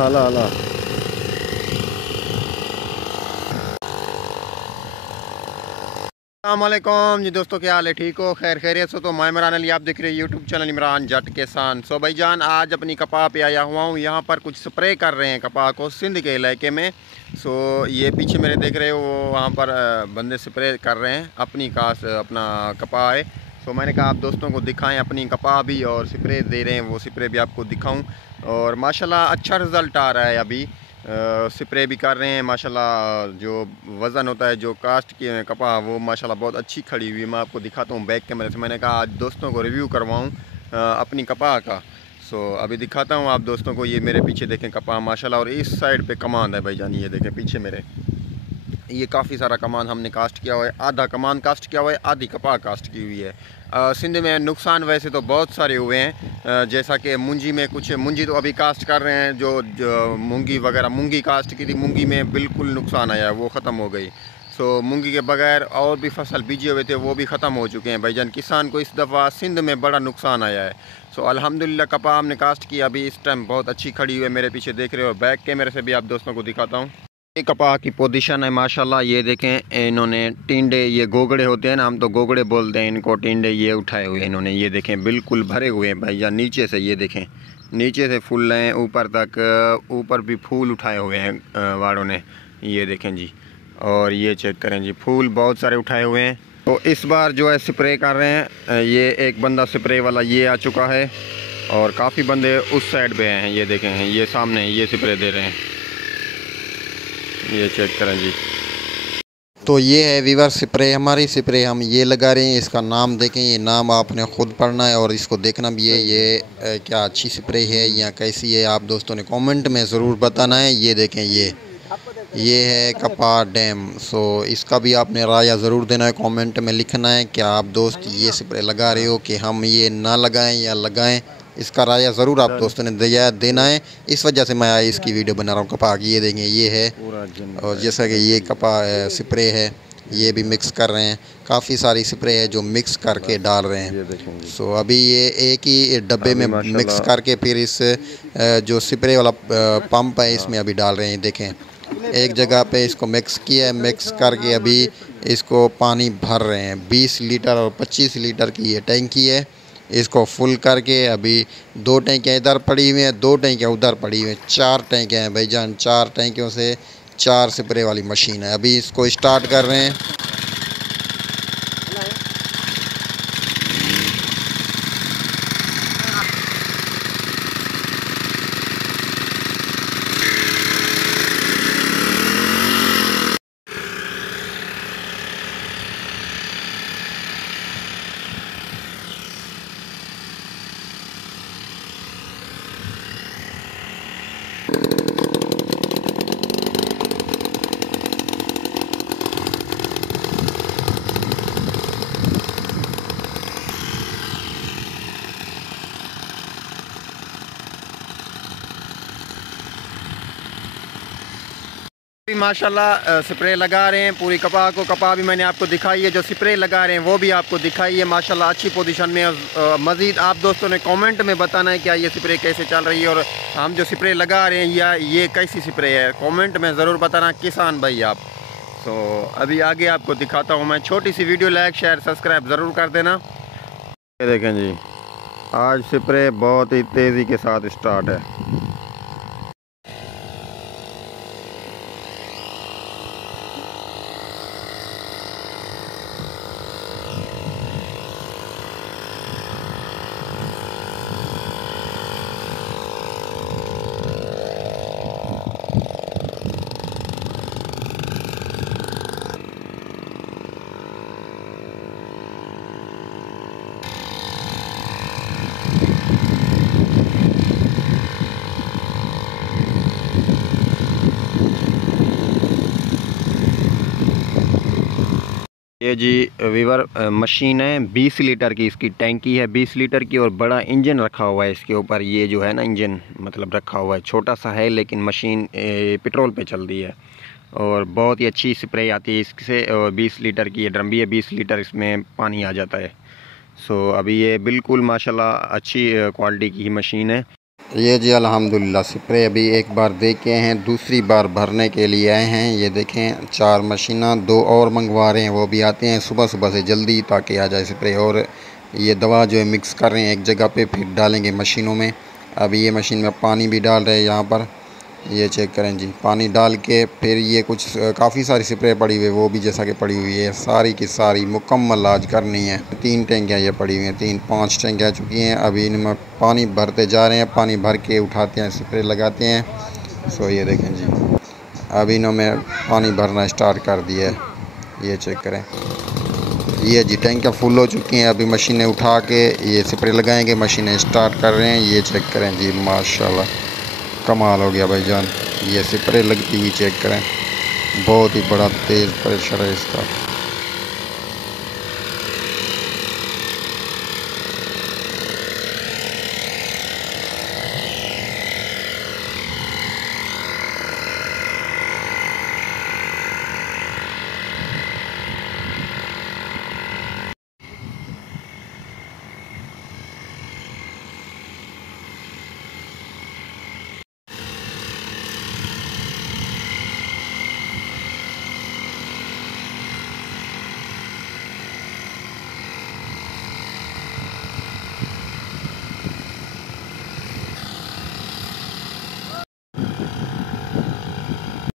हाला हाला। अस्सलामुअलैकुम जी दोस्तों, क्या हाल है? ठीक हो? खैर खैरियत से? तो मैं इमरान अली, आप देख रहे हैं यूट्यूब चैनल इमरान जट किसान। सो भाईजान, आज अपनी कपाह पे आया हुआ हूँ। यहाँ पर कुछ स्प्रे कर रहे हैं कपाह को सिंध के इलाके में। सो ये पीछे मेरे देख रहे हो, वो वहाँ पर बंदे स्प्रे कर रहे हैं अपनी अपना कपाह है। सो मैंने कहा आप दोस्तों को दिखाएं अपनी कपाह भी, और स्प्रे दे रहे हैं वो स्प्रे भी आपको दिखाऊं। और माशाल्लाह अच्छा रिज़ल्ट आ रहा है। अभी स्प्रे भी कर रहे हैं माशाल्लाह। जो वज़न होता है, जो कास्ट की कपाह, वो माशाल्लाह बहुत अच्छी खड़ी हुई है। मैं आपको दिखाता हूँ बैक कैमरे से। मैंने कहा आज दोस्तों को रिव्यू करवाऊँ अपनी कपाह का। सो अभी दिखाता हूँ आप दोस्तों को। ये मेरे पीछे देखें कपाह माशाल्लाह, और इस साइड पे कमान है भाईजान। ये देखें पीछे मेरे, ये काफ़ी सारा कमान हमने कास्ट किया हुआ है। आधा कमान कास्ट किया हुआ है, आधी कपाह कास्ट की हुई है। सिंध में नुकसान वैसे तो बहुत सारे हुए हैं, जैसा कि मुंजी में कुछ, मुंजी तो अभी कास्ट कर रहे हैं। जो मूंगी वगैरह, मूंगी कास्ट की थी, मूंगी में बिल्कुल नुकसान आया है, वो ख़त्म हो गई। सो मूंगी के बगैर और भी फसल बीजे हुए थे, वो भी ख़त्म हो चुके हैं भाईजान। किसान को इस दफ़ा सिंध में बड़ा नुकसान आया है। सो अल्हम्दुलिल्लाह कपाह हमने कास्ट की, अभी इस टाइम बहुत अच्छी खड़ी हुई है। मेरे पीछे देख रहे हो, बैक कैमरे से भी आप दोस्तों को दिखाता हूँ। ये कपाह की पोजीशन है माशाल्लाह। ये देखें, इन्होंने टिंडे, ये गोगड़े होते हैं ना, हम तो गोगड़े बोलते हैं इनको, टिंडे ये उठाए हुए इन्होंने। ये देखें बिल्कुल भरे हुए हैं भाई, या नीचे से ये देखें, नीचे से फूल हैं ऊपर तक, ऊपर भी फूल उठाए हुए हैं वाड़ों ने। ये देखें जी, और ये चेक करें जी, फूल बहुत सारे उठाए हुए हैं। तो इस बार जो है स्प्रे कर रहे हैं, ये एक बंदा स्प्रे वाला ये आ चुका है, और काफ़ी बंदे उस साइड पे हैं। ये देखें, ये सामने ये स्प्रे दे रहे हैं, ये चेक करें जी। तो ये है वीवर स्प्रे, हमारी स्प्रे हम ये लगा रहे हैं। इसका नाम देखें, ये नाम आपने ख़ुद पढ़ना है और इसको देखना भी है। ये क्या अच्छी स्प्रे है या कैसी है, आप दोस्तों ने कमेंट में ज़रूर बताना है। ये देखें, ये है कपाह डैम। सो इसका भी आपने राय ज़रूर देना है, कमेंट में लिखना है कि आप दोस्त ये स्प्रे लगा रहे हो कि हम ये ना लगाएं या लगाएं। इसका राय ज़रूर आप दोस्तों ने देना है। इस वजह से मैं इसकी वीडियो बना रहा हूँ कपाह की। ये देखें, ये है, और जैसा कि ये कपाह स्प्रे है, ये भी मिक्स कर रहे हैं। काफ़ी सारी स्प्रे है जो मिक्स करके डाल रहे हैं। सो अभी ये एक ही डब्बे में मिक्स करके फिर इस जो स्प्रे वाला पंप है, इसमें अभी डाल रहे हैं। देखें, एक जगह पे इसको मिक्स किया है, मिक्स करके अभी इसको पानी भर रहे हैं। 20 लीटर और 25 लीटर की ये टैंकी है। इसको फुल करके अभी 2 टैंकियाँ इधर पड़ी हुई हैं, 2 टैंकियाँ उधर पड़ी हुई हैं, 4 टैंकियाँ हैं भाईजान। 4 टैंकियों से 4 स्प्रे वाली मशीन है। अभी इसको स्टार्ट कर रहे हैं। माशाल्लाह स्प्रे लगा रहे हैं पूरी कपाह को। कपाह भी मैंने आपको दिखाई है, जो स्प्रे लगा रहे हैं वो भी आपको दिखाई है। माशाल्लाह अच्छी पोजीशन में। मज़ीद आप दोस्तों ने कमेंट में बताना है क्या ये स्प्रे कैसे चल रही है, और हम जो स्प्रे लगा रहे हैं या ये कैसी स्प्रे है, कमेंट में ज़रूर बताना किसान भाई आप। सो अभी आगे आपको दिखाता हूँ मैं। छोटी सी वीडियो, लाइक शेयर सब्सक्राइब ज़रूर कर देना। ये देखें जी, आज स्प्रे बहुत ही तेज़ी के साथ स्टार्ट है। ये जी वीवर मशीन है, 20 लीटर की इसकी टैंकी है, 20 लीटर की, और बड़ा इंजन रखा हुआ है इसके ऊपर। ये जो है ना इंजन मतलब रखा हुआ है, छोटा सा है लेकिन मशीन पेट्रोल पे चल रही है, और बहुत ही अच्छी स्प्रे आती है इससे। और 20 लीटर की ये ड्रम भी है, 20 लीटर इसमें पानी आ जाता है। सो अभी ये बिल्कुल माशाल्लाह अच्छी क्वालिटी की मशीन है। ये जी अल्हम्दुलिल्लाह स्प्रे अभी एक बार दे के हैं, दूसरी बार भरने के लिए आए हैं। ये देखें 4 मशीना 2 और मंगवा रहे हैं, वो भी आते हैं सुबह सुबह से जल्दी ताकि आ जाए स्प्रे। और ये दवा जो है मिक्स कर रहे हैं एक जगह पे, फिर डालेंगे मशीनों में। अभी ये मशीन में पानी भी डाल रहे हैं यहाँ पर, ये चेक करें जी। पानी डाल के फिर ये कुछ काफ़ी सारी स्प्रे पड़ी हुई है, वो भी जैसा कि पड़ी हुई है सारी की सारी मुकम्मल आज करनी है। 3 टैंकियाँ ये पड़ी हुई हैं, 3-5 टैंकियाँ चुकी हैं। अभी इनमें पानी भरते जा रहे हैं, पानी भर के उठाते हैं, स्प्रे लगाते हैं। सो ये देखें जी, अभी इन्होंने पानी भरना स्टार्ट कर दिया है, ये चेक करें। ये जी टैंकियाँ फुल हो चुकी हैं, अभी मशीनें उठा के ये स्प्रे लगाएंगे, मशीनें स्टार्ट कर रहे हैं। ये चेक करें जी, माशाल्लाह कमाल हो गया भाईजान। ये स्प्रे लगती हुई चेक करें, बहुत ही बड़ा तेज़ प्रेशर है इसका।